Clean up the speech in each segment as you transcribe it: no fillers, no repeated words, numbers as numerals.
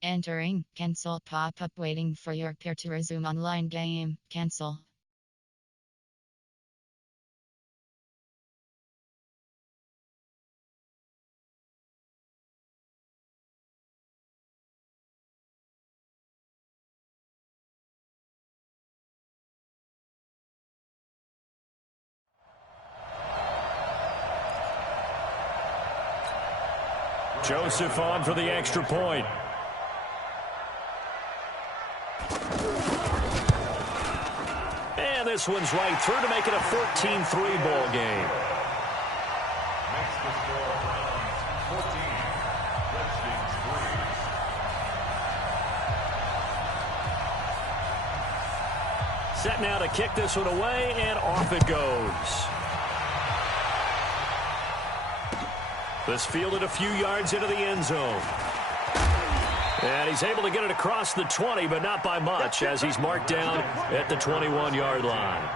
Entering, cancel pop-up waiting for your pair to resume online game. Cancel. Joseph on for the extra point. And this one's right through to make it a 14-3 ball game. Set now to kick this one away, and off it goes. This fielded a few yards into the end zone. And he's able to get it across the 20, but not by much, as he's marked down at the 21-yard line.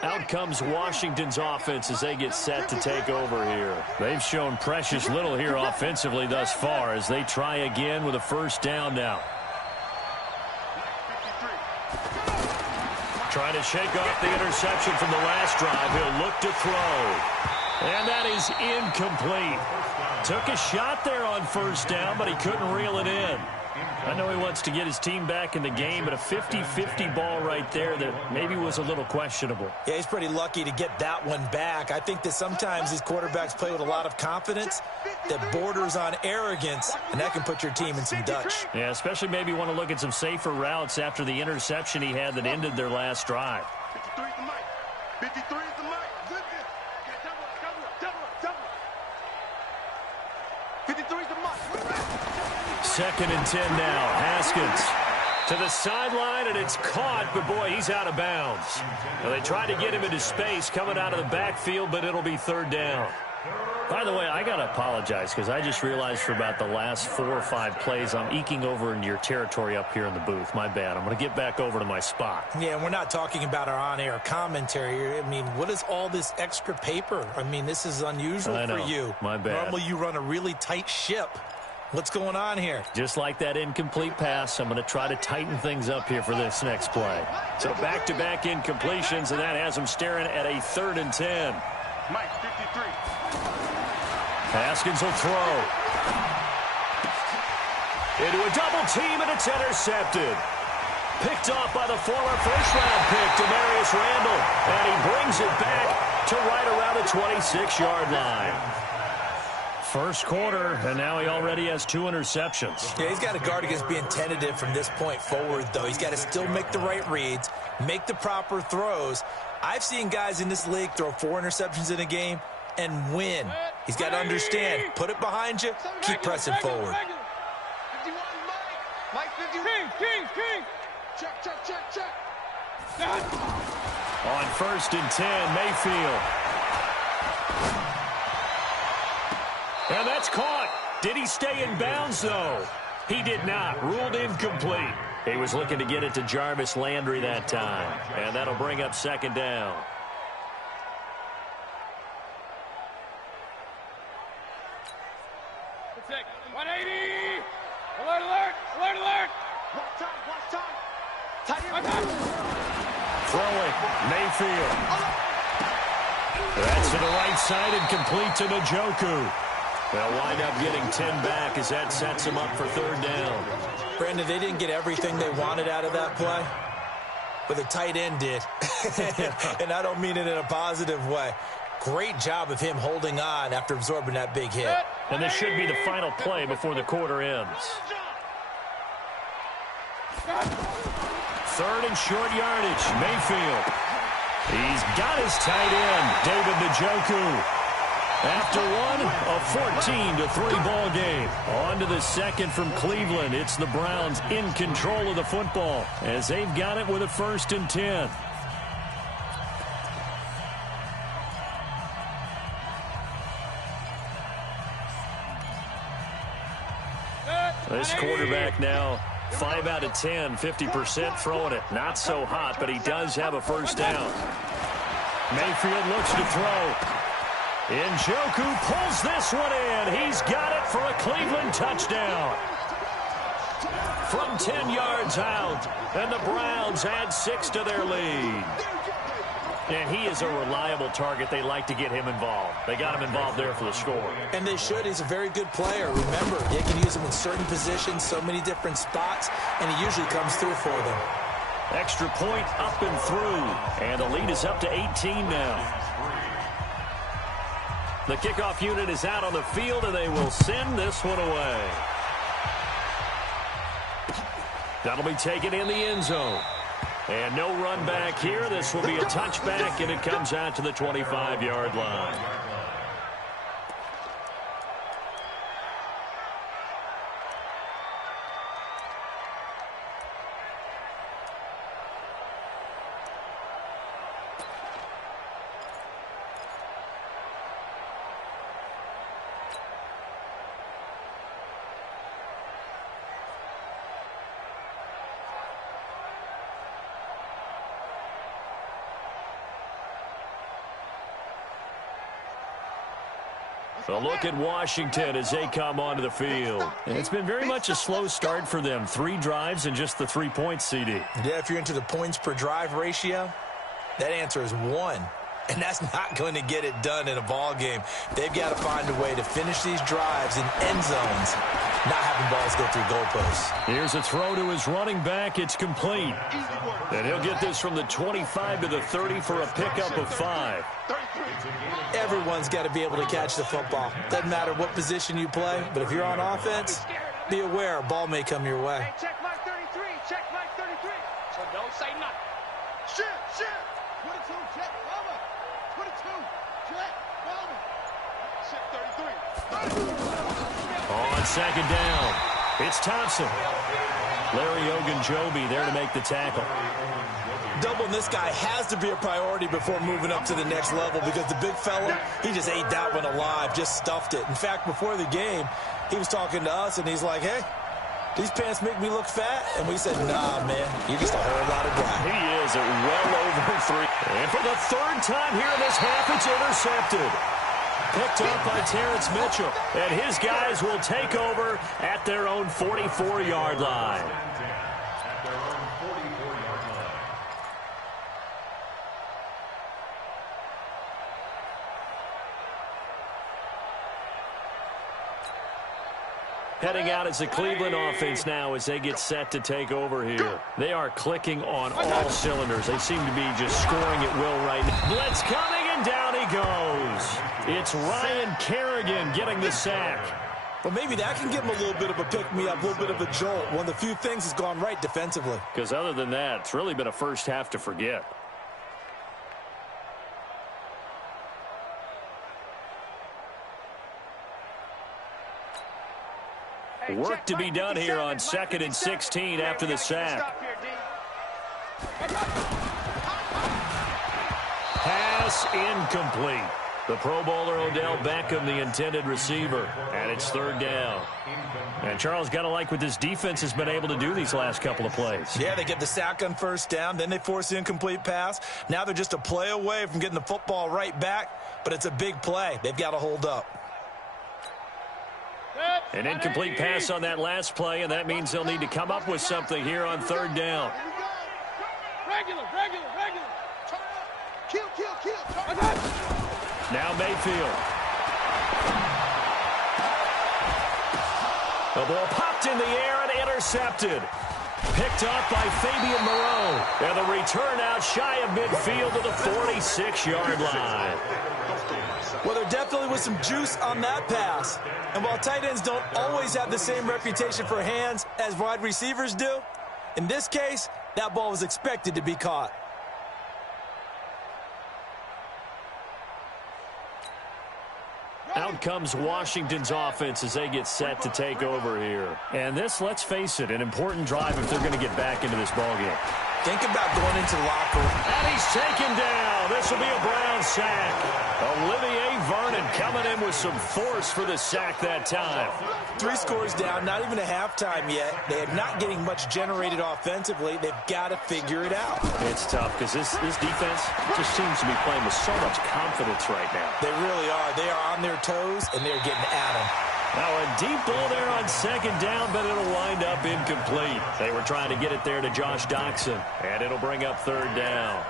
Out comes Washington's offense as they get set to take over here. They've shown precious little here offensively thus far as they try again with a first down now. Trying to shake off the interception from the last drive. He'll look to throw. And that is incomplete. Took a shot there on first down, but he couldn't reel it in. I know he wants to get his team back in the game, but a 50-50 ball right there that maybe was a little questionable. Yeah, he's pretty lucky to get that one back. I think that sometimes these quarterbacks play with a lot of confidence that borders on arrogance, and that can put your team in some Dutch. Yeah, especially maybe want to look at some safer routes after the interception he had that ended their last drive. 53 is the mic. 53 is the mic. 53 is the mic. Second and 10 now. Haskins to the sideline, and it's caught, but boy, he's out of bounds. Now, they tried to get him into space coming out of the backfield, but it'll be third down. By the way, I got to apologize because I just realized for about the last 4 or 5 plays, I'm eking over into your territory up here in the booth. My bad. I'm going to get back over to my spot. Yeah, we're not talking about our on-air commentary. I mean, what is all this extra paper? I mean, this is unusual for you. My bad. Normally you run a really tight ship. What's going on here? Just like that incomplete pass, I'm going to try to tighten things up here for this next play. So back-to-back incompletions, and that has them staring at a 3rd and 10. Mike, 53. Haskins will throw. Into a double team, and it's intercepted. Picked off by the former first-round pick, Demarius Randall. And he brings it back to right around the 26-yard line. First quarter, and now he already has 2 interceptions. Yeah, he's got to guard against being tentative from this point forward, though. He's got to still make the right reads, make the proper throws. I've seen guys in this league throw 4 interceptions in a game and win. He's got to understand, put it behind you, keep pressing forward. 51, Mike. 51. King. Check. On 1st and 10, Mayfield. And that's caught. Did he stay in bounds, though? He did not. Ruled incomplete. He was looking to get it to Jarvis Landry that time. And that'll bring up 2nd down. Check. 180. Alert. Watch time. Tight end. Throwing. Mayfield. That's to the right side and complete to Njoku. They'll wind up getting 10 back as that sets them up for 3rd down. Brandon, they didn't get everything they wanted out of that play, but the tight end did. And I don't mean it in a positive way. Great job of him holding on after absorbing that big hit. And this should be the final play before the quarter ends. 3rd and short yardage. Mayfield. He's got his tight end, David Njoku. After one, a 14-3 ball game. On to the second from Cleveland. It's the Browns in control of the football as they've got it with a 1st and 10. This quarterback now 5 out of 10, 50% throwing it. Not so hot, but he does have a first down. Mayfield looks to throw. Njoku pulls this one in. He's got it for a Cleveland touchdown. From 10 yards out, and the Browns add 6 to their lead. And he is a reliable target. They like to get him involved. They got him involved there for the score. And they should. He's a very good player. Remember, they can use him in certain positions, so many different spots, and he usually comes through for them. Extra point up and through, and the lead is up to 18 now. The kickoff unit is out on the field, and they will send this one away. That'll be taken in the end zone. And no run back here. This will be a touchback, and it comes out to the 25-yard line. A look at Washington as they come onto the field. It's been very much a slow start for them. 3 drives and just the 3 points, CD. Yeah, if you're into the points per drive ratio, that answer is 1. And that's not going to get it done in a ball game. They've got to find a way to finish these drives in end zones, not having balls go through goalposts. Here's a throw to his running back. It's complete. And he'll get this from the 25 to the 30 for a pickup of 5. Everyone's got to be able to catch the football. Doesn't matter what position you play, but if you're on offense, be aware a ball may come your way. Hey, check my 33. Check my 33. So don't say nothing. Shit. 22, check, over. 22, check, over. Check 33. On second down, it's Thompson. Larry Ogunjobi there to make the tackle. Doubling this guy has to be a priority before moving up to the next level because the big fella, he just ate that one alive, just stuffed it. In fact, before the game, he was talking to us, and he's like, hey, these pants make me look fat? And we said, nah, man, you're just a whole lot of guy. He is at well over 3. And for the 3rd time here in this half, it's intercepted. Picked up by Terrence Mitchell. And his guys will take over at their own 44-yard line. Heading out as the Cleveland offense now as they get set to take over here. They are clicking on all cylinders. They seem to be just scoring at will right now. Blitz coming, and down he goes. It's Ryan Kerrigan getting the sack. Well, maybe that can give him a little bit of a pick-me-up, a little bit of a jolt. One of the few things that's gone right defensively. Because other than that, it's really been a first half to forget. Work to be done here on 2nd and 16 after the sack. Pass incomplete. The Pro Bowler Odell Beckham, the intended receiver, and it's 3rd down. And Charles, got to like what this defense has been able to do these last couple of plays. Yeah, they get the sack on 1st down, then they force the incomplete pass. Now they're just a play away from getting the football right back, but it's a big play. They've got to hold up. An incomplete pass on that last play, and that means they'll need to come up with something here on 3rd down. Regular. Kill. Now Mayfield. The ball popped in the air and intercepted. Picked up by Fabian Moreau. And the return out shy of midfield to the 46-yard line. Well, there definitely was some juice on that pass. And while tight ends don't always have the same reputation for hands as wide receivers do, in this case, that ball was expected to be caught. Out comes Washington's offense as they get set to take over here. And this, let's face it, an important drive if they're going to get back into this ballgame. Think about going into the locker room. And he's taken down. This will be a Brown sack. Olivier Vernon coming in with some force for the sack that time. 3 scores down, not even a halftime yet. They are not getting much generated offensively. They've got to figure it out. It's tough because this defense just seems to be playing with so much confidence right now. They really are. They are on their toes, and they're getting at them. Now a deep ball there on second down, but it'll wind up incomplete. They were trying to get it there to Josh Doxson, and it'll bring up third down.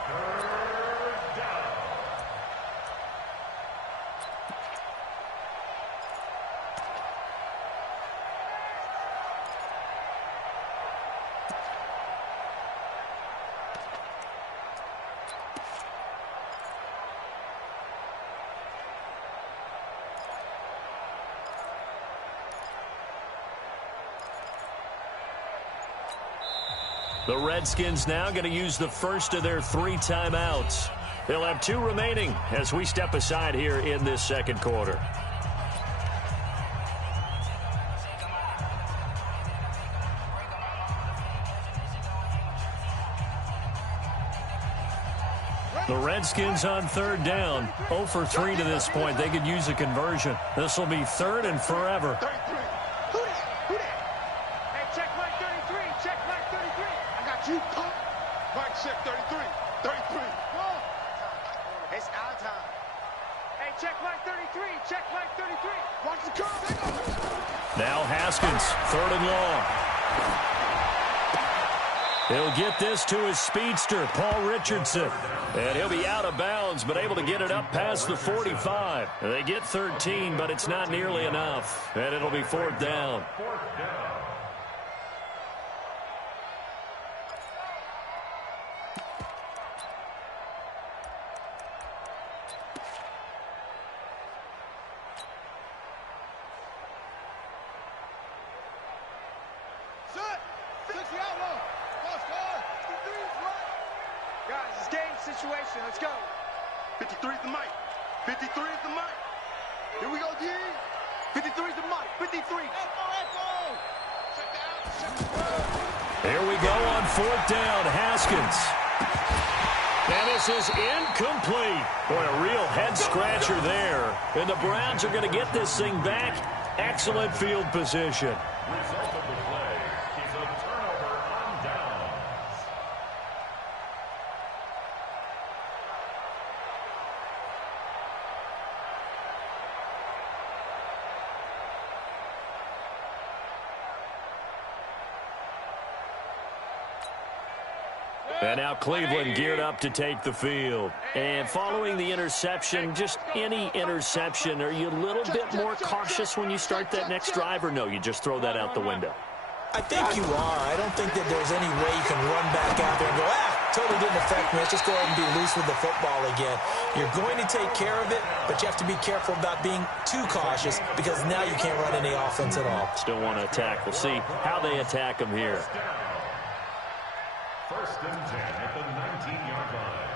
The Redskins now going to use the first of their 3 timeouts. They'll have 2 remaining as we step aside here in this second quarter. The Redskins on third down, 0 for 3 to this point. They could use a conversion. This will be 3rd and forever. Mike check 33. 33. It's our time. Hey, check Mike 33. Check Mike 33. Watch the curve. Now Haskins, 3rd and long. He'll get this to his speedster, Paul Richardson. And he'll be out of bounds, but able to get it up past the 45. They get 13, but it's not nearly enough. And it'll be 4th down. Situation. Let's go. 53 is the mic. 53 is the mic. Here we go, D. 53 is the mic. 53. Here we go on 4th down. Haskins. And this is incomplete. Boy, a real head-scratcher there. And the Browns are going to get this thing back. Excellent field position. Result of the play is a turnover on downs. And now Cleveland geared up to take the field. And following the interception, just any interception, are you a little bit more cautious when you start that next drive, or no, you just throw that out the window? I think you are. I don't think that there's any way you can run back out there and go, totally didn't affect me. Let's just go ahead and be loose with the football again. You're going to take care of it, but you have to be careful about being too cautious because now you can't run any offense at all. Still want to attack. We'll see how they attack them here. 1st and 10 at the 19-yard line.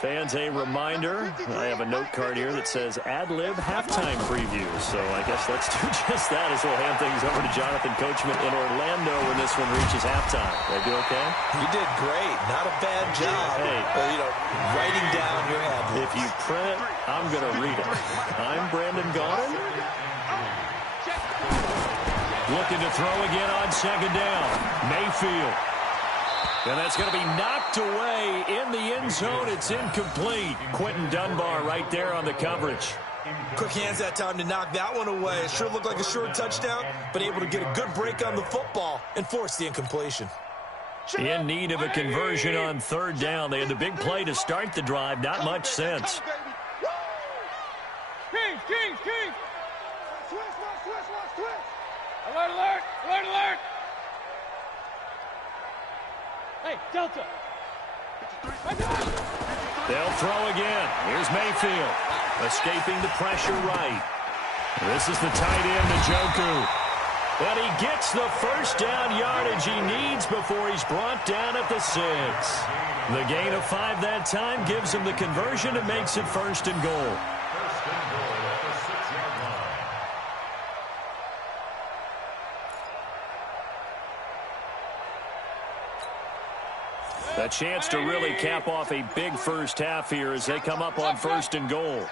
Fans, a reminder, I have a note card here that says ad-lib halftime preview. So I guess let's do just that as we'll hand things over to Jonathan Coachman in Orlando when this one reaches halftime. Did I do okay? You did great. Not a bad job. Hey. Writing down your ad. If you print it, I'm going to read it. I'm Brandon Gaudin. Looking to throw again on second down. Mayfield. And that's going to be knocked away in the end zone. It's incomplete. Quentin Dunbar right there on the coverage. Quick hands that time to knock that one away. It sure looked like a short touchdown, but able to get a good break on the football and force the incompletion. In need of a conversion on 3rd down. They had the big play to start the drive. Not much sense. Kings! Switch! Alert! Hey, Delta! They'll throw again. Here's Mayfield. Escaping the pressure right. This is the tight end, Njoku. And he gets the first down yardage he needs before he's brought down at the 6. The gain of 5 that time gives him the conversion and makes it 1st and goal. 1st and goal at the 6. chance to really cap off a big first half here as they come up on 1st and goal.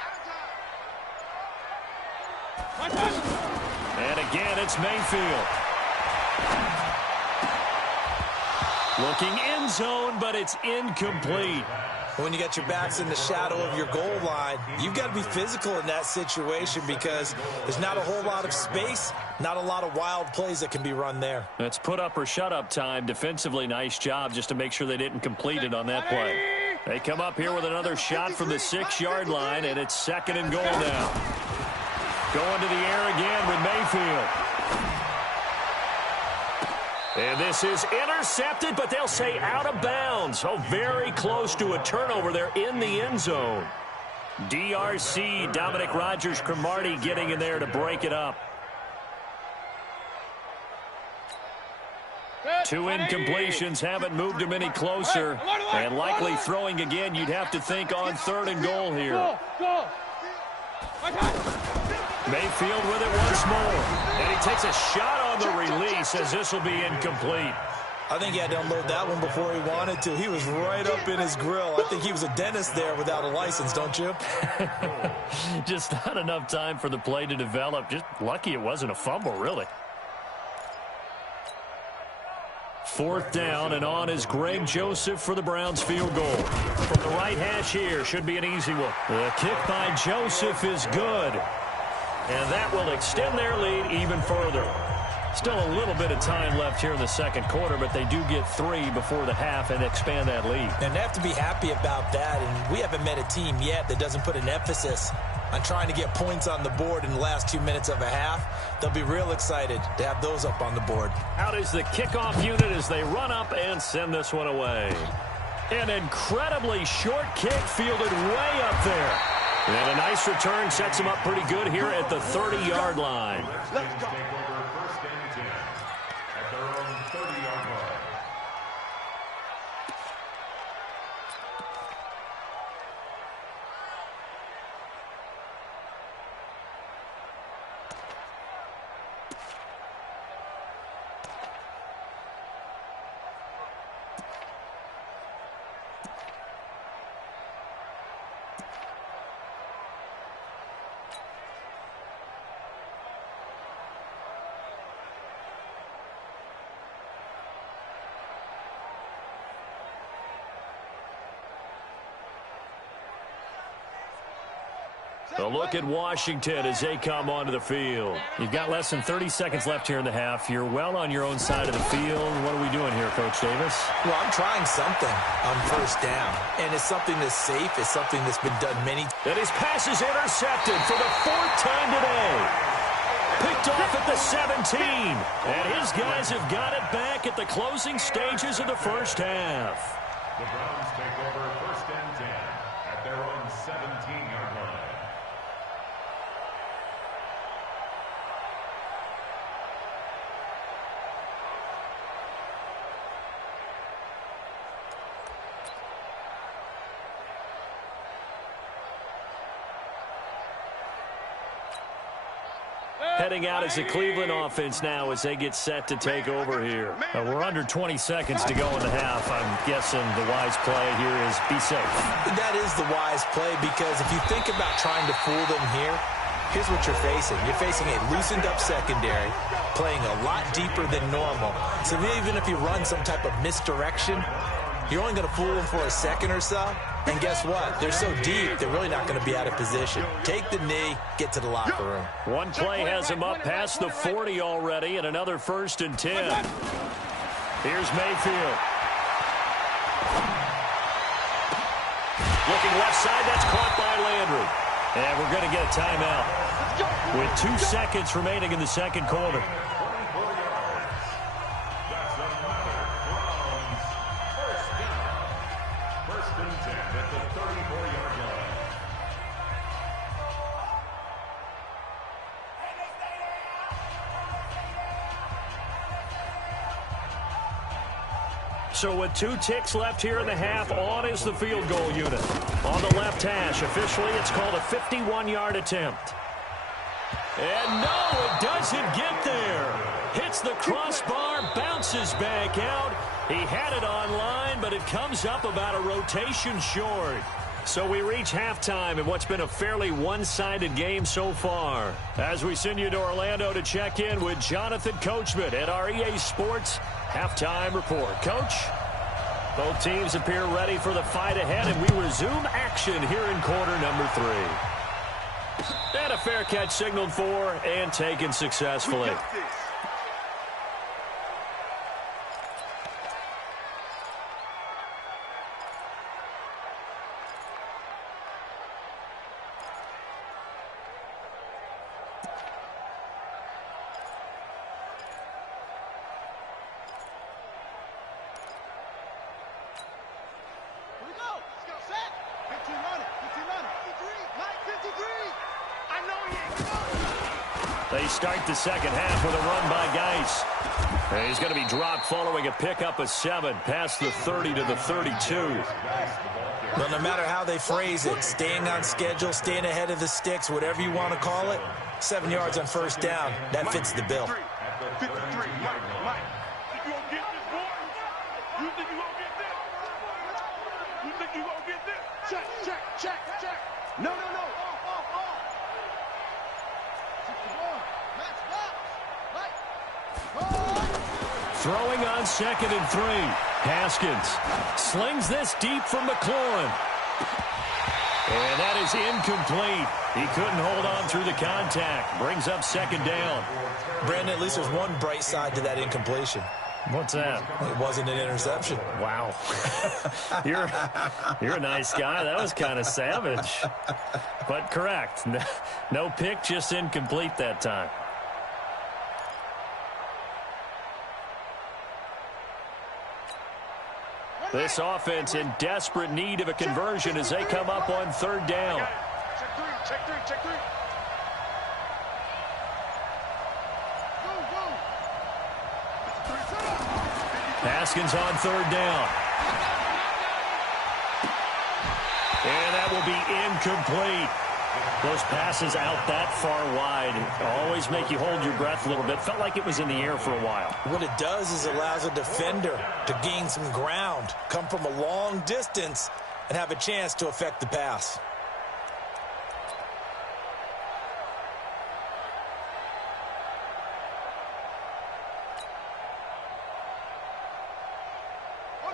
And again, it's Mayfield. Looking end zone, but it's incomplete. When you got your backs in the shadow of your goal line, you've got to be physical in that situation because there's not a whole lot of space, not a lot of wild plays that can be run there. It's put up or shut up time. Defensively, nice job just to make sure they didn't complete it on that play. They come up here with another shot from the 6-yard line, and it's 2nd and goal now. Going to the air again with Mayfield. And this is intercepted, but they'll say out of bounds. Oh, very close to a turnover there in the end zone. DRC, Dominic Rodgers-Cromartie getting in there to break it up. 2 incompletions haven't moved him any closer. And likely throwing again, you'd have to think on 3rd and goal here. Mayfield with it once more. And he takes a shot on the release as this will be incomplete. I think he had to unload that one before he wanted to. He was right up in his grill. I think he was a dentist there without a license, don't you? Just not enough time for the play to develop. Just lucky it wasn't a fumble, really. 4th down, and on is Greg Joseph for the Browns field goal. From the right hash here, should be an easy one. The kick by Joseph is good. And that will extend their lead even further. Still a little bit of time left here in the 2nd quarter, but they do get 3 before the half and expand that lead. And they have to be happy about that, and we haven't met a team yet that doesn't put an emphasis on trying to get points on the board in the last 2 minutes of a half. They'll be real excited to have those up on the board. Out is the kickoff unit as they run up and send this one away. An incredibly short kick fielded way up there. And a nice return sets him up pretty good here at the 30-yard line. Let's go. Take over 1st and 10 at their own 30-yard line. A look at Washington as they come onto the field. You've got less than 30 seconds left here in the half. You're well on your own side of the field. What are we doing here, Coach Davis? Well, I'm trying something on 1st down, and it's something that's safe. It's something that's been done many times. And his pass is intercepted for the 4th time today. Picked off at the 17. And his guys have got it back at the closing stages of the 1st half. The Browns take over 1st and 10 at their own 17-yard line. Heading out as the Cleveland offense now as they get set to take over here. We're under 20 seconds to go in the half. I'm guessing the wise play here is be safe. That is the wise play because if you think about trying to fool them here, here's what you're facing. You're facing a loosened up secondary, playing a lot deeper than normal. So even if you run some type of misdirection, you're only going to fool them for a second or so. And guess what? They're so deep, they're really not going to be out of position. Take the knee, get to the locker room. One play has him up past the 40 already, and another 1st and 10. Here's Mayfield. Looking left side, that's caught by Landry. And we're going to get a timeout with 2 seconds remaining in the 2nd quarter. So with 2 ticks left here in the half, on is the field goal unit. On the left hash, officially it's called a 51-yard attempt. And no, it doesn't get there. Hits the crossbar, bounces back out, He had it online, but it comes up about a rotation short. So we reach halftime in what's been a fairly one-sided game so far. As we send you to Orlando to check in with Jonathan Coachman at our EA Sports Halftime Report. Coach, both teams appear ready for the fight ahead, and we resume action here in quarter number 3. And a fair catch signaled for and taken successfully. They start the second half with a run by Geis. And he's going to be dropped following a pickup of 7 past the 30 to the 32. Well, no matter how they phrase it, staying on schedule, staying ahead of the sticks, whatever you want to call it, 7 yards on first down, that fits the bill. 53, Mike. You gonna get this, boy? You think you gonna get this? You think you gonna get this? Check. No. Throwing on 2nd and 3. Haskins slings this deep from McLaurin. And that is incomplete. He couldn't hold on through the contact. Brings up 2nd down. Brandon, at least there's one bright side to that incompletion. What's that? It wasn't an interception. Wow. You're a nice guy. That was kind of savage. But correct. No pick, just incomplete that time. This offense in desperate need of a conversion as they come up on 3rd down. Check three. Haskins on 3rd down. And that will be incomplete. Those passes out that far wide always make you hold your breath a little bit. Felt like it was in the air for a while. What it does is allows a defender to gain some ground, come from a long distance, and have a chance to affect the pass.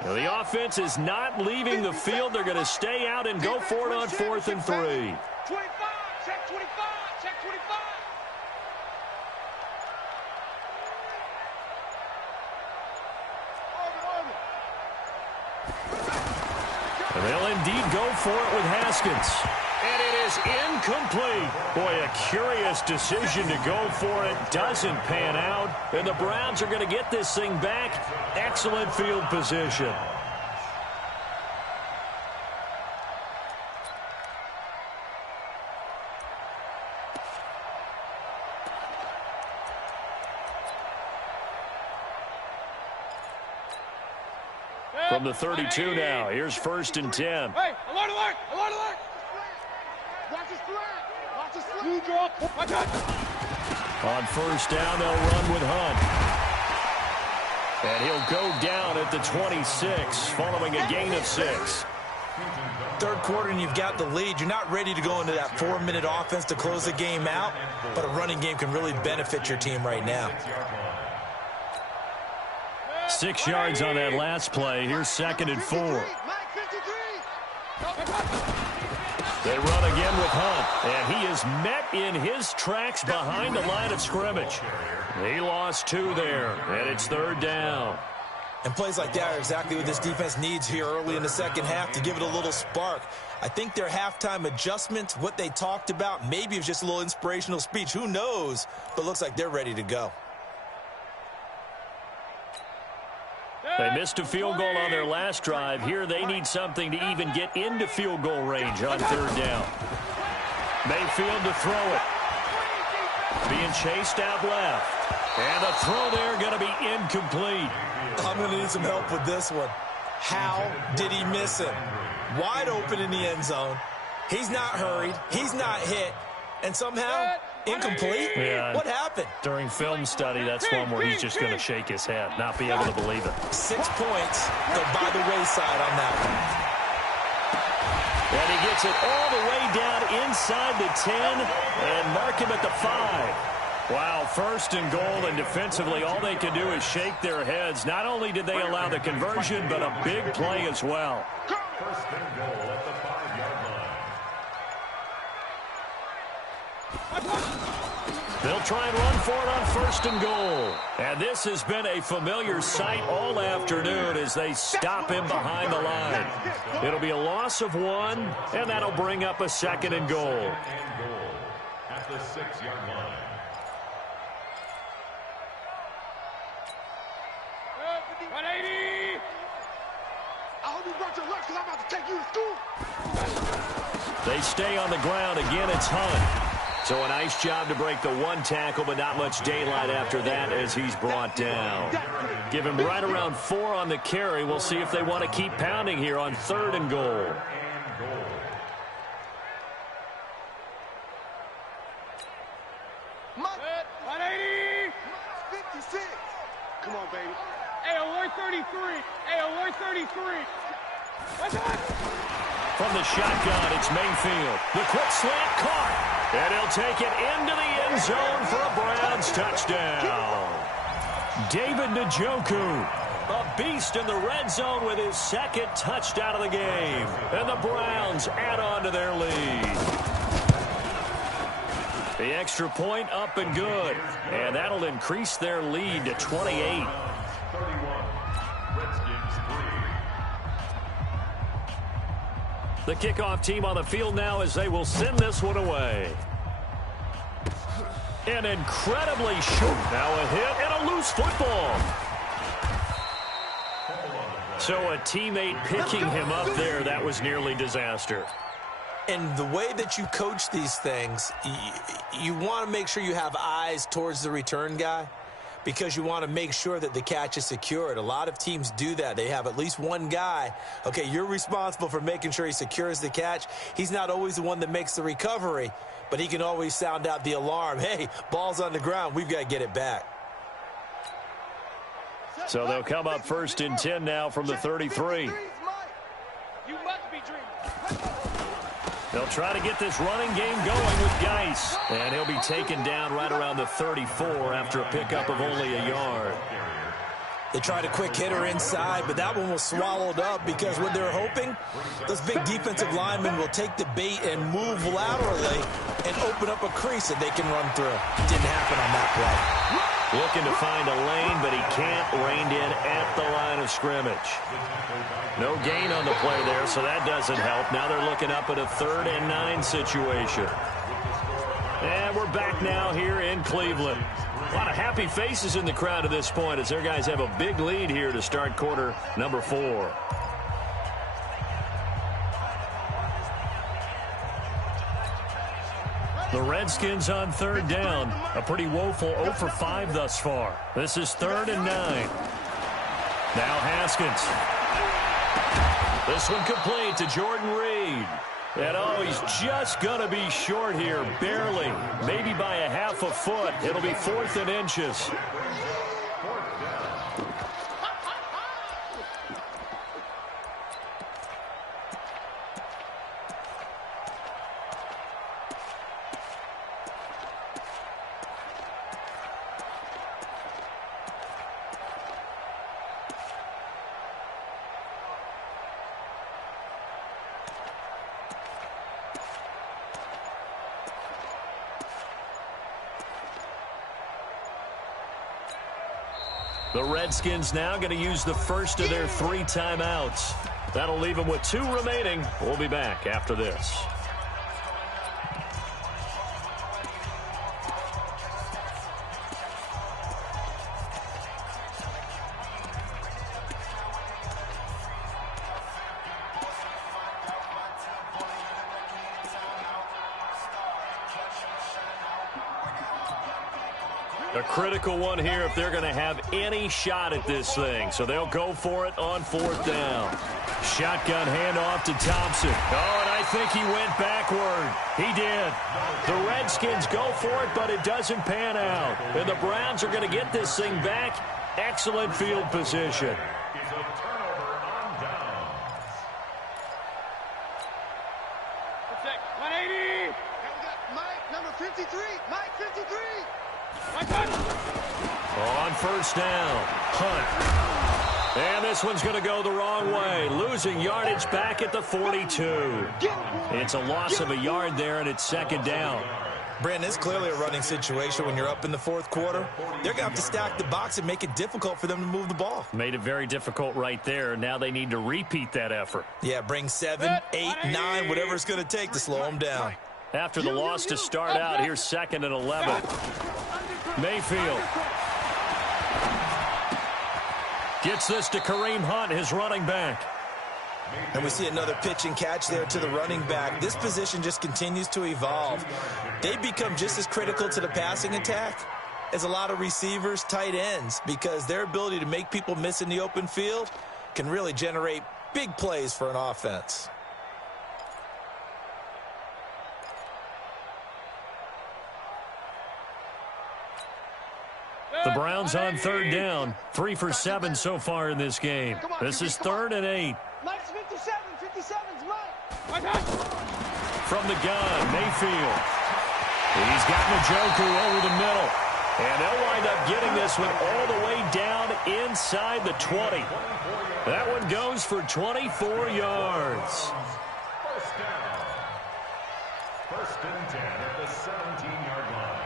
The offense is not leaving the field. They're going to stay out and go for it on 4th and 3. 25, check 25. And they'll indeed go for it with Haskins. And it is incomplete. Boy, a curious decision to go for it. Doesn't pan out. And the Browns are going to get this thing back. Excellent field position. From the 32 now, here's 1st and 10. Hey, alert! Watch his flag. You drop. Watch out. On 1st down, they'll run with Hunt. And he'll go down at the 26, following a gain of 6. 3rd quarter and you've got the lead. You're not ready to go into that 4-minute offense to close the game out, but a running game can really benefit your team right now. 6 yards on that last play. Here's 2nd and 4. They run again with Hunt, and he is met in his tracks behind the line of scrimmage. He lost 2 there, and it's 3rd down. And plays like that are exactly what this defense needs here early in the second half to give it a little spark. I think their halftime adjustments, what they talked about, maybe it was just a little inspirational speech. Who knows? But looks like they're ready to go. They missed a field goal on their last drive. Here they need something to even get into field goal range on 3rd down. Mayfield to throw it. Being chased out left. And the throw there going to be incomplete. I'm going to need some help with this one. How did he miss him? Wide open in the end zone. He's not hurried. He's not hit. And somehow Incomplete? Yeah. What happened? During film study, that's one where he's just going to shake his head, not be able to believe it. 6 points go by the wayside on that one. And he gets it all the way down inside the 10 and mark him at the 5. Wow, first and goal, and defensively all they can do is shake their heads. Not only did they allow the conversion, but a big play as well. First and goal at the 5-yard line. They'll try and run for it on first and goal. And this has been a familiar sight all afternoon as they stop him behind the line. It'll be a loss of 1, and that'll bring up a second and goal. And goal at the 6-yard line. I hope you brought your lunch because I'm about to take you to school. They stay on the ground. Again, it's Hunt. So a nice job to break the 1 tackle, but not much daylight after that as he's brought down. Give him right around 4 on the carry. We'll see if they want to keep pounding here on third and goal. And goal. Mike, 180. 56. Come on, baby. Hey, alert 33. Hey, alert 33. What's up? From the shotgun, it's Mayfield. The quick slant caught. And he'll take it into the end zone for a Browns touchdown. David Njoku, a beast in the red zone with his second touchdown of the game. And the Browns add on to their lead. The extra point up and good. And that'll increase their lead to 28. 31. Redskins 3. The kickoff team on the field now as they will send this one away. An incredibly short. Now a hit and a loose football. So a teammate picking him up there, that was nearly disaster. And the way that you coach these things, you want to make sure you have eyes towards the return guy because you want to make sure that the catch is secured. A lot of teams do that. They have at least one guy. Okay, you're responsible for making sure he secures the catch. He's not always the one that makes the recovery, but he can always sound out the alarm. Hey, ball's on the ground. We've got to get it back. So they'll come up first and 10 now from the 33. You must be dreaming. They'll try to get this running game going with Geis. And he'll be taken down right around the 34 after a pickup of only a yard. They tried a quick hitter inside, but that one was swallowed up because what they're hoping, those big defensive linemen will take the bait and move laterally and open up a crease that they can run through. Didn't happen on that play. Looking to find a lane, but he can't. Reined in at the line of scrimmage. No gain on the play there, so that doesn't help. Now they're looking up at a 3rd and 9 situation. And we're back now here in Cleveland. A lot of happy faces in the crowd at this point as their guys have a big lead here to start quarter number 4. The Redskins on 3rd down. A pretty woeful 0 for 5 thus far. This is 3rd and 9. Now Haskins. This one complete to Jordan Reed. And oh, he's just going to be short here, barely. Maybe by a half a foot. It'll be 4th and inches. The Redskins now going to use the first of their 3 timeouts. That'll leave them with 2 remaining. We'll be back after this. A critical one here if they're going to have any shot at this thing. So they'll go for it on 4th down. Shotgun handoff to Thompson. Oh, and I think he went backwards. He did. The Redskins go for it, but it doesn't pan out. And the Browns are going to get this thing back. Excellent field position. Is a turnover on downs. Check. 180. Hey, we got Mike, number 53. Mike, 53. One touch. On first down, Hunt. And this one's going to go the wrong way. Losing yardage back at the 42. It's a loss of a yard there, and it's second down. Brandon, it's clearly a running situation when you're up in the fourth quarter. They're going to have to stack the box and make it difficult for them to move the ball. Made it very difficult right there. Now they need to repeat that effort. Yeah, bring 7, 8, 9, whatever it's going to take to slow them down. After the loss to start out, here's 2nd and 11. Mayfield gets this to Kareem Hunt, his running back. And we see another pitch and catch there to the running back. This position just continues to evolve. They become just as critical to the passing attack as a lot of receivers, tight ends, because their ability to make people miss in the open field can really generate big plays for an offense. The Browns on third down, 3 for 7 so far in this game. This is 3rd and 8. Mike's 57. 57's Mike. From the gun, Mayfield. He's got Njoku over the middle. And they'll wind up getting this one all the way down inside the 20. That one goes for 24 yards. First down. 1st and 10 at the 17-yard line.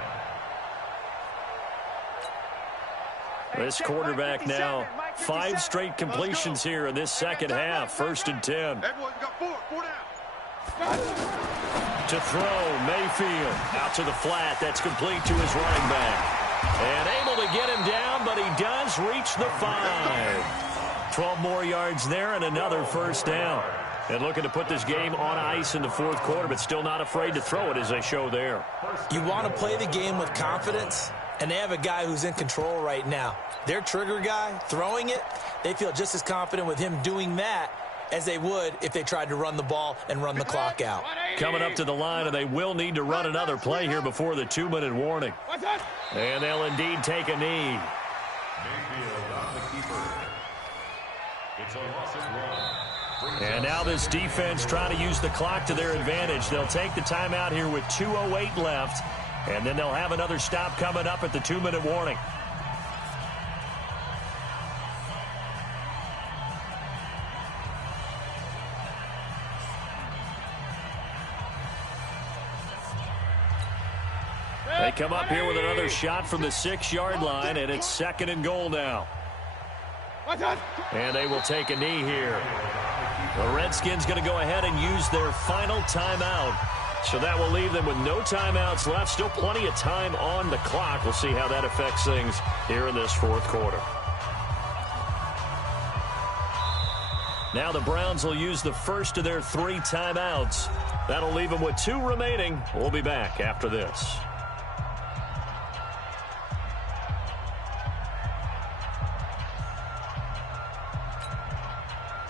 This quarterback now, 5 straight completions here in this second half. 1st and 10. Everyone got 4 down. To throw, Mayfield out to the flat. That's complete to his running back. And able to get him down, but he does reach the 5. 12 more yards there and another first down. And looking to put this game on ice in the fourth quarter, but still not afraid to throw it as they show there. You want to play the game with confidence, and they have a guy who's in control right now. Their trigger guy, throwing it, they feel just as confident with him doing that as they would if they tried to run the ball and run the clock out. Coming up to the line, and they will need to run another play here before the 2-minute warning. And they'll indeed take a knee. Mayfield on the keeper. It's a loss of 1. And now this defense trying to use the clock to their advantage. They'll take the timeout here with 2:08 left, and then they'll have another stop coming up at the 2-minute warning. They come up here with another shot from the 6-yard line, and it's 2nd and goal now. And they will take a knee here. The Redskins going to go ahead and use their final timeout. So that will leave them with no timeouts left. Still plenty of time on the clock. We'll see how that affects things here in this fourth quarter. Now the Browns will use the first of their 3 timeouts. That'll leave them with 2 remaining. We'll be back after this.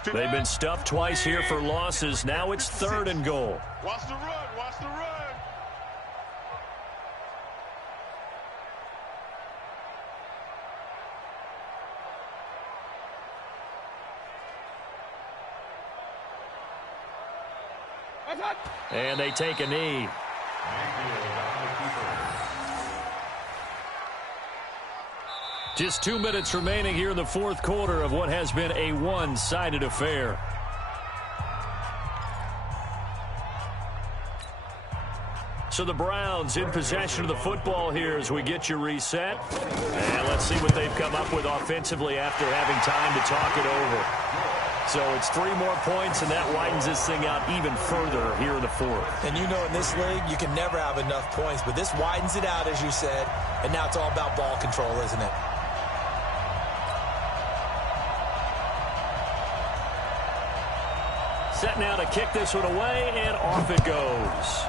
They've been stuffed twice here for losses. Now it's 3rd and goal. Watch the run. Watch the run. And they take a knee. Just 2 minutes remaining here in the fourth quarter of what has been a one-sided affair. So the Browns in possession of the football here as we get you reset. And let's see what they've come up with offensively after having time to talk it over. So it's 3 more points, and that widens this thing out even further here in the fourth. And you know in this league, you can never have enough points, but this widens it out, as you said, and now it's all about ball control, isn't it? Set now to kick this one away, and off it goes.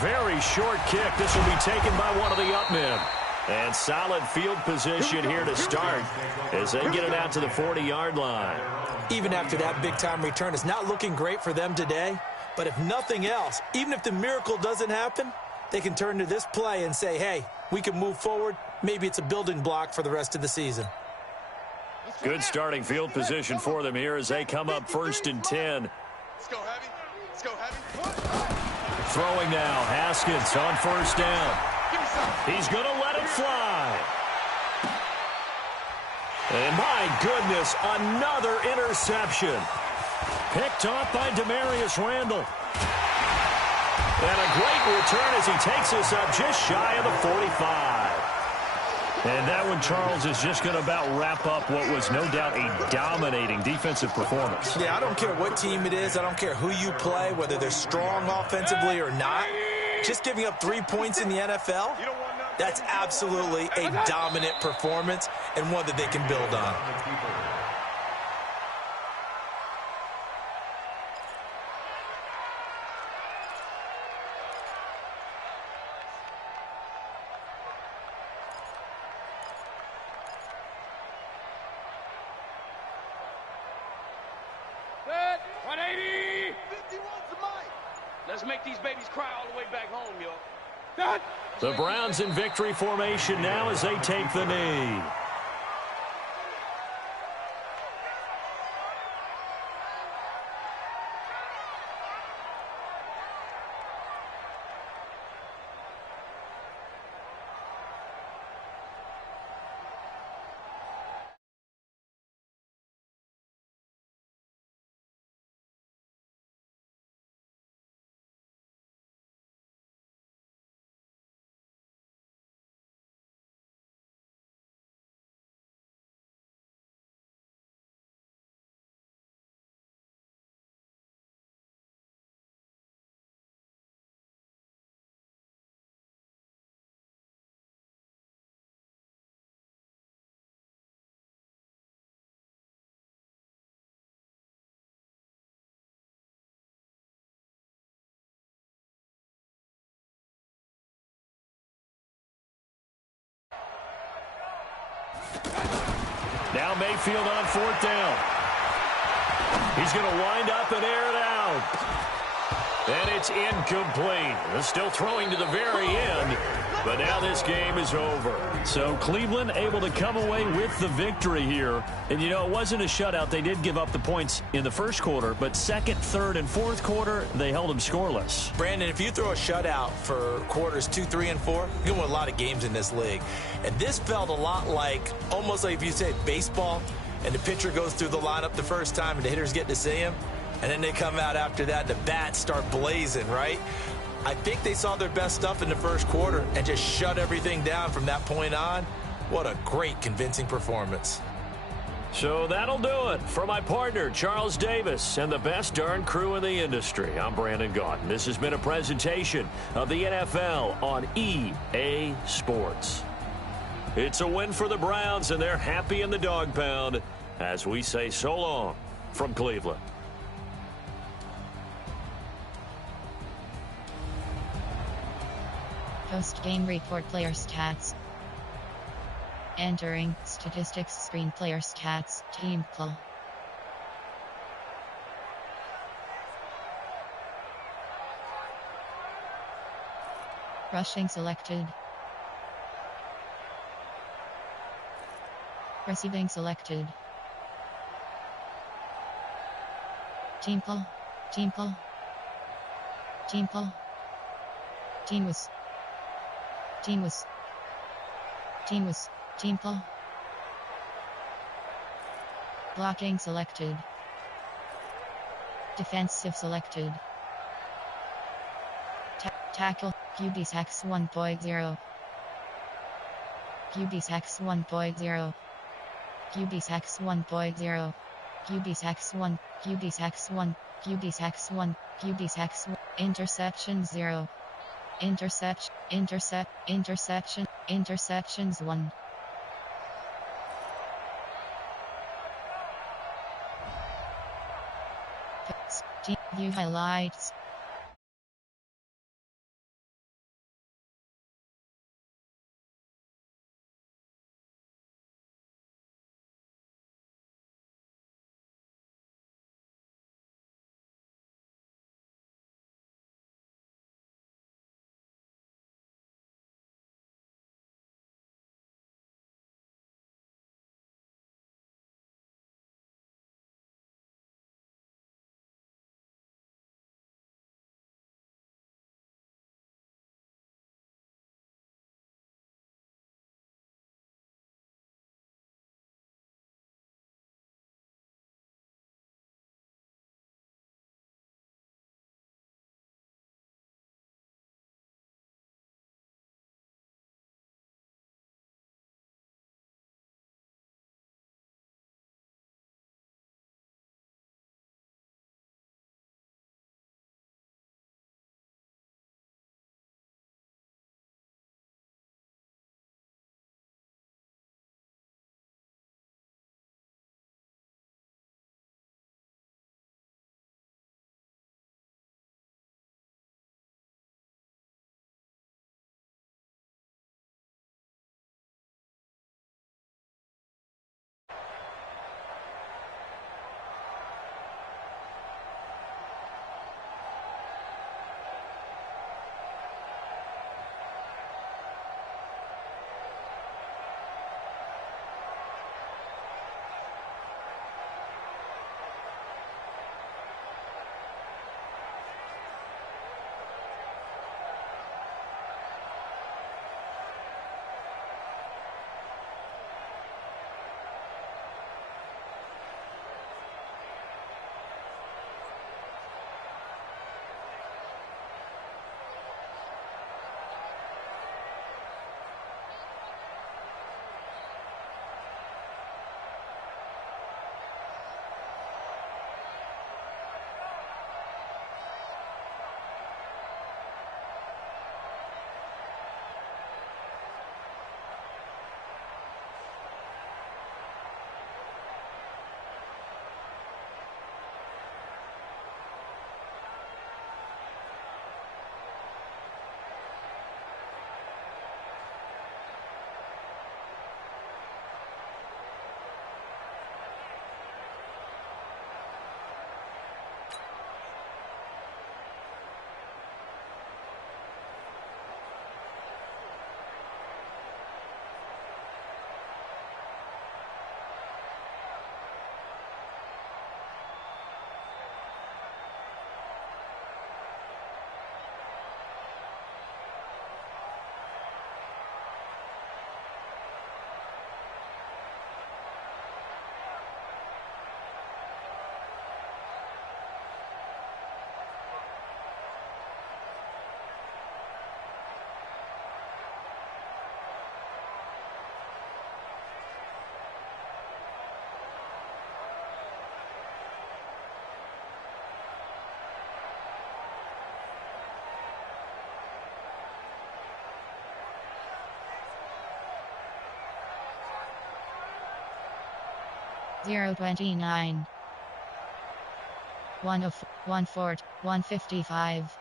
Very short kick. This will be taken by one of the up men. And solid field position here to start as they get it out to the 40-yard line. Even after that big-time return, it's not looking great for them today, But if nothing else, even if the miracle doesn't happen, they can turn to this play and say, hey, we can move forward. Maybe it's a building block for the rest of the season. Good starting field position for them here as they come up 1st and 10. Let's go heavy. Let's go heavy. Throwing now, Haskins on 1st down. He's going to let it fly. And my goodness, another interception. Picked off by Demarius Randall. And a great return as he takes us up just shy of the 45. And that one, Charles, is just going to about wrap up what was no doubt a dominating defensive performance. Yeah, I don't care what team it is. I don't care who you play, whether they're strong offensively or not. Just giving up 3 points in the NFL, that's absolutely a dominant performance and one that they can build on. Set. 180. 51's the mic. Let's make these babies cry all the way back home, yo. Set. The Browns in victory formation now as they take the knee. Now Mayfield on 4th down. He's going to wind up and air it out. And it's incomplete. They're still throwing to the very end, but now this game is over. So Cleveland able to come away with the victory here. And, you know, it wasn't a shutout. They did give up the points in the first quarter, but second, third, and fourth quarter, they held them scoreless. Brandon, if you throw a shutout for quarters 2, 3, and 4, you're going to win a lot of games in this league. And this felt a lot like, almost like if you said baseball, and the pitcher goes through the lineup the first time and the hitters get to see him, and then they come out after that, the bats start blazing, right? I think they saw their best stuff in the first quarter and just shut everything down from that point on. What a great, convincing performance. So that'll do it. For my partner, Charles Davis, and the best darn crew in the industry, I'm Brandon Gaudin. This has been a presentation of the NFL on EA Sports. It's a win for the Browns, and they're happy in the dog pound as we say so long from Cleveland. Post-game report player stats. Entering statistics screen player stats team call. Rushing selected. Receiving selected. Team call. Team call. Team call. Team was. Team was. Team was. Team call. Blocking selected. Defensive selected. Tackle. QB sacks 1.0. QB sacks 1.0. QB sacks 1.0. QB sacks 1. QB sacks 1. QB sacks 1. QB sacks 1. Interception 0. Interceptions 1. Team view highlights. 029. 155.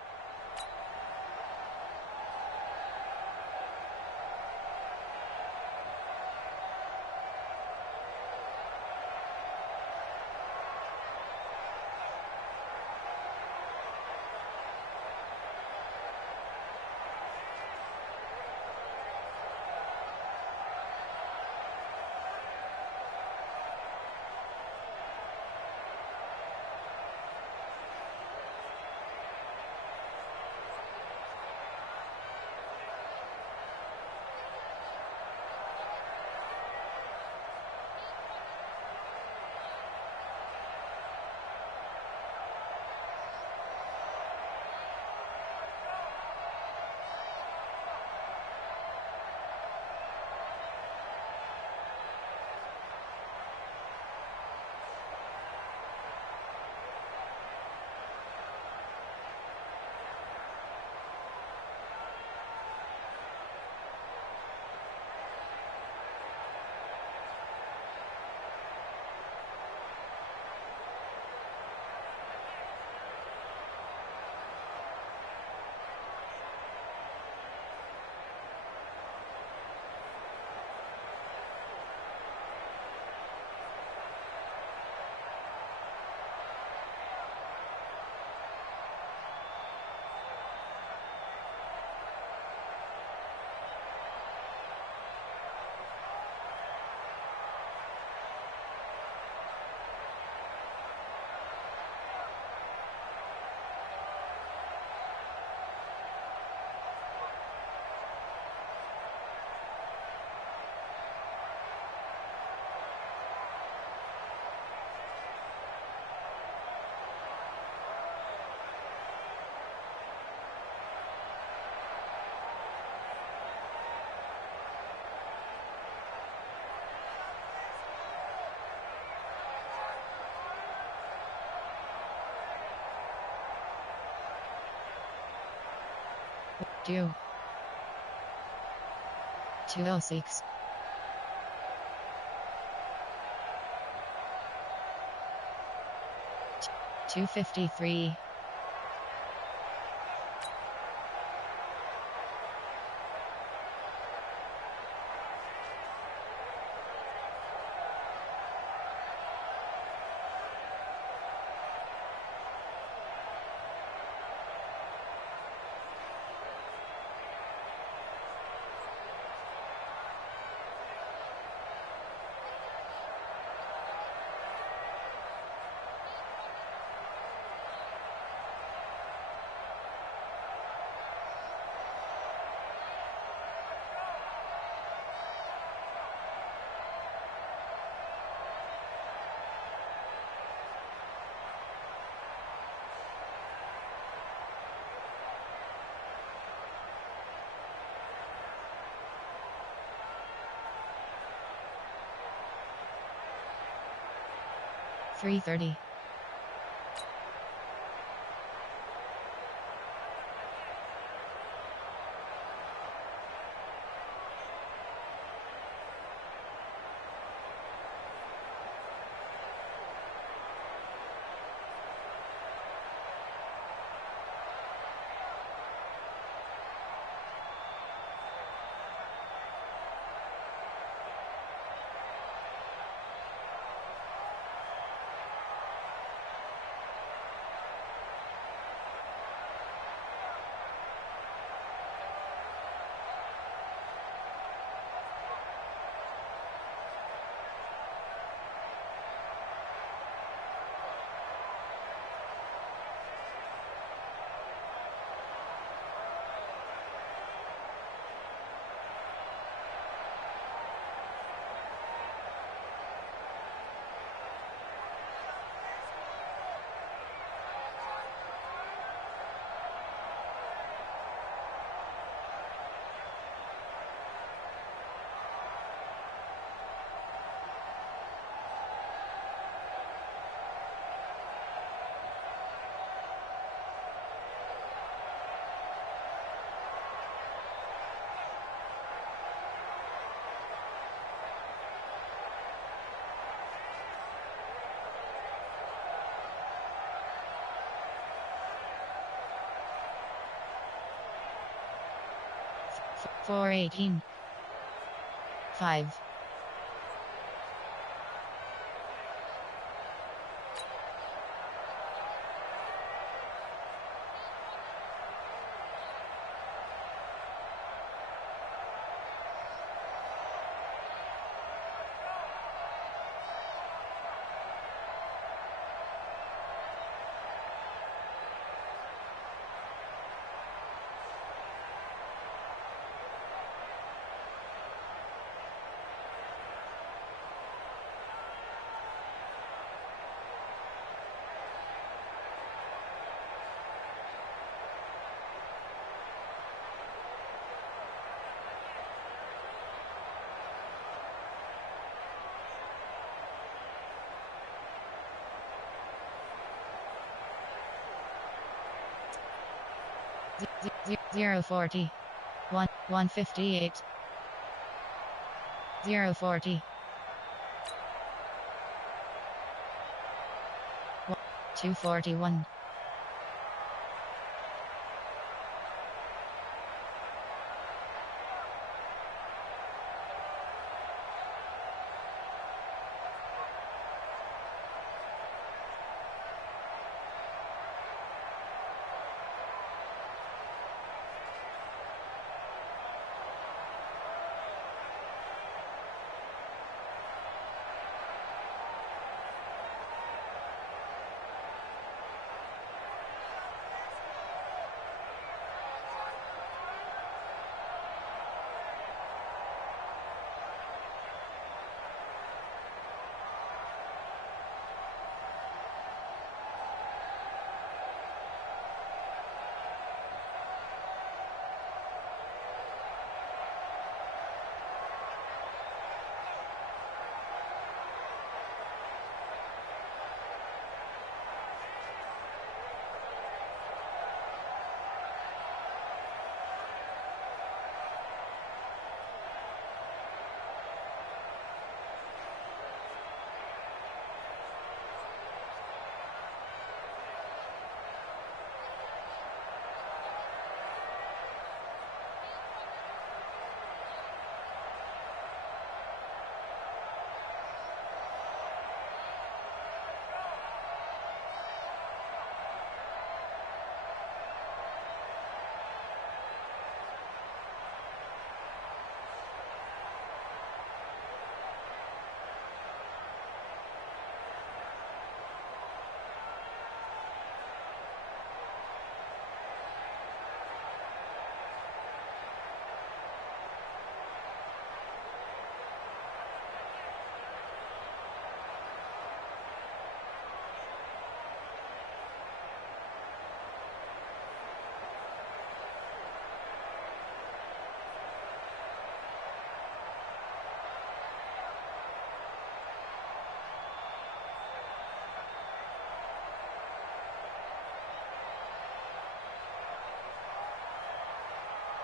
Two. 206. 253. 330. 418. 5. Zero 40. 158. 040. 241.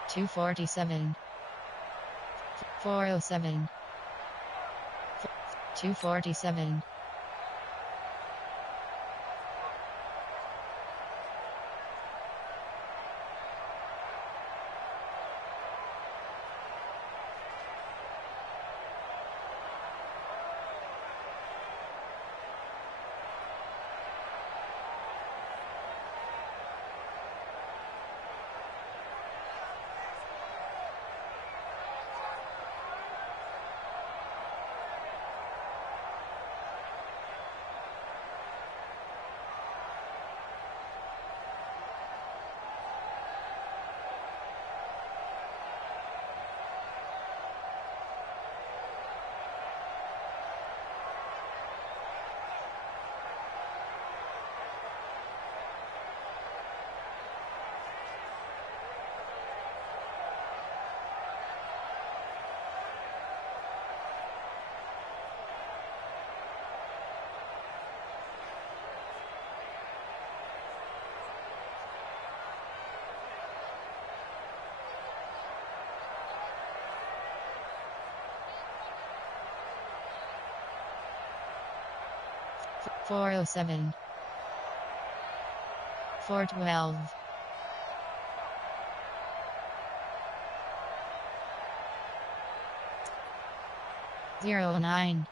247. 407. 247. 407. 412. 09.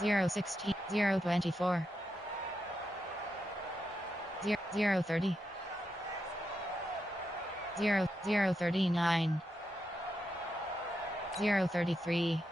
016, 024, 030, 039, 033,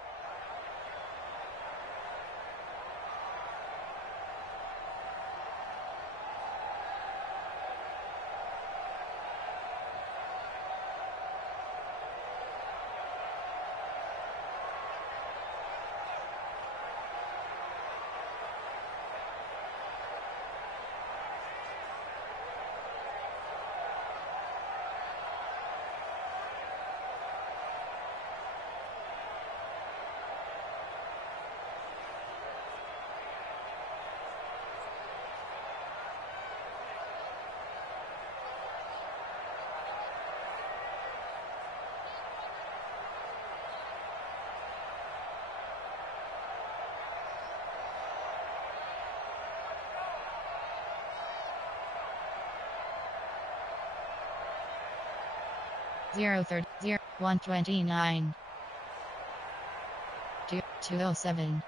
030, 129, 207.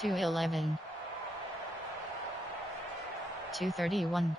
211, 231,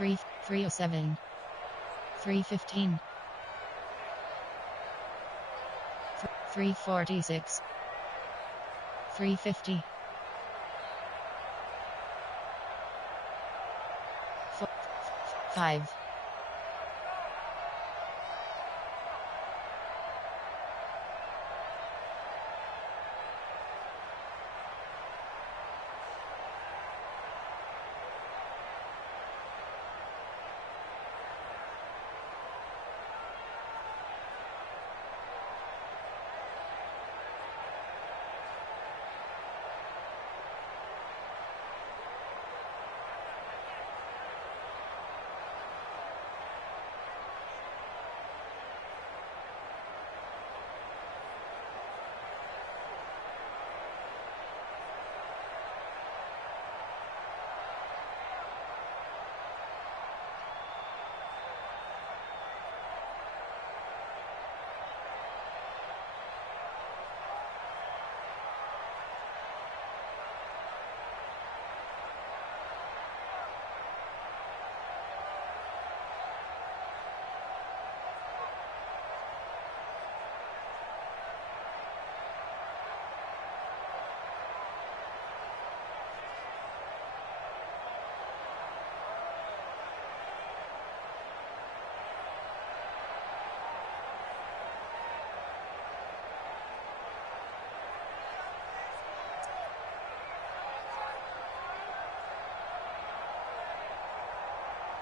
307, 315, 346, 350, 5.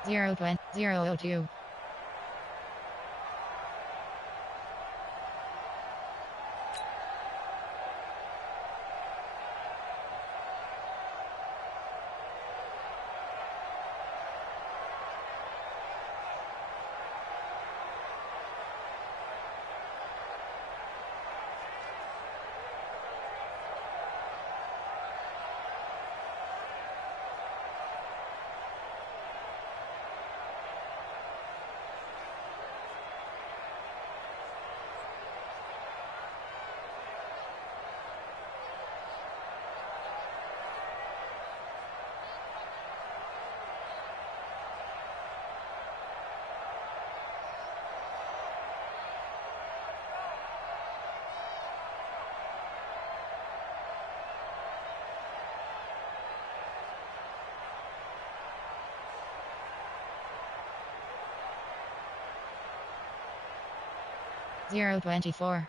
0-2. 0-24.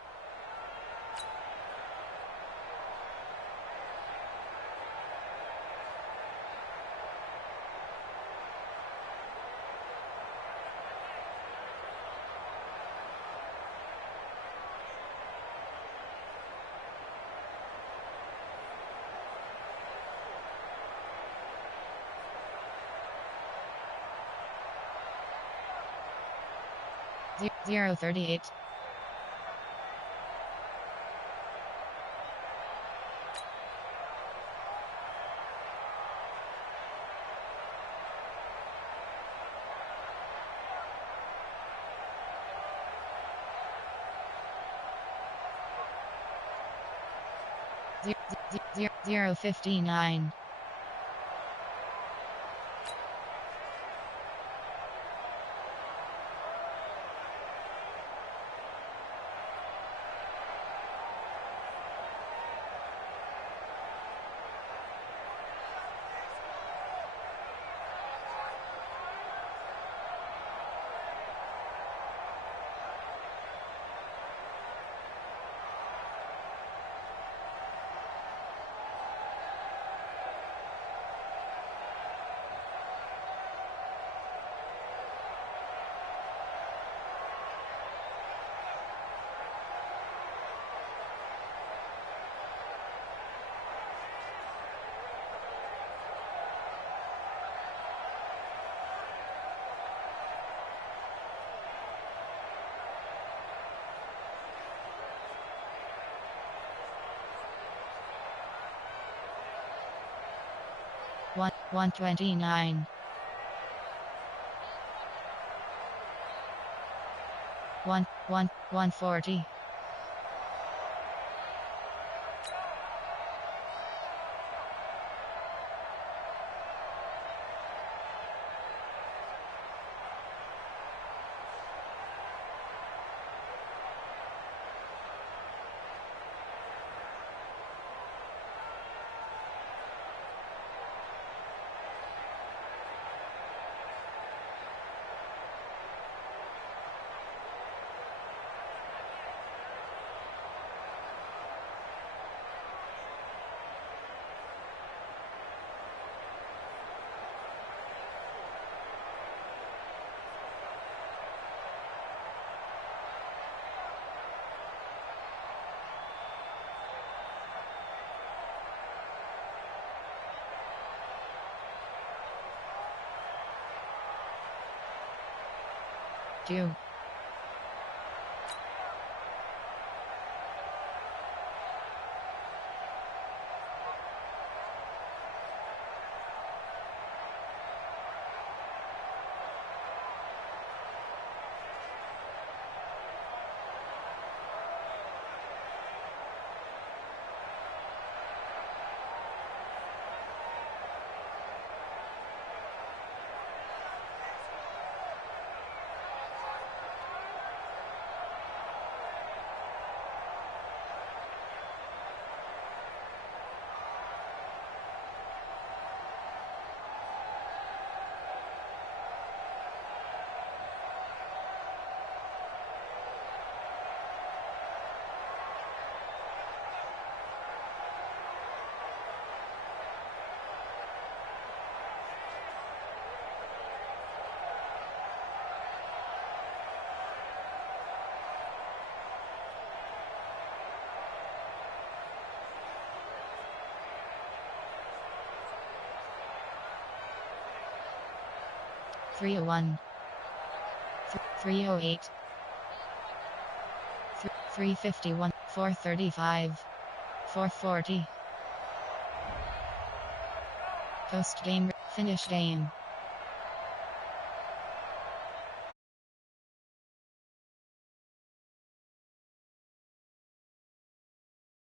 0-38. 0-59. 129. 140. 2. 301, 308, 351, 435, 440. Post game, finish game.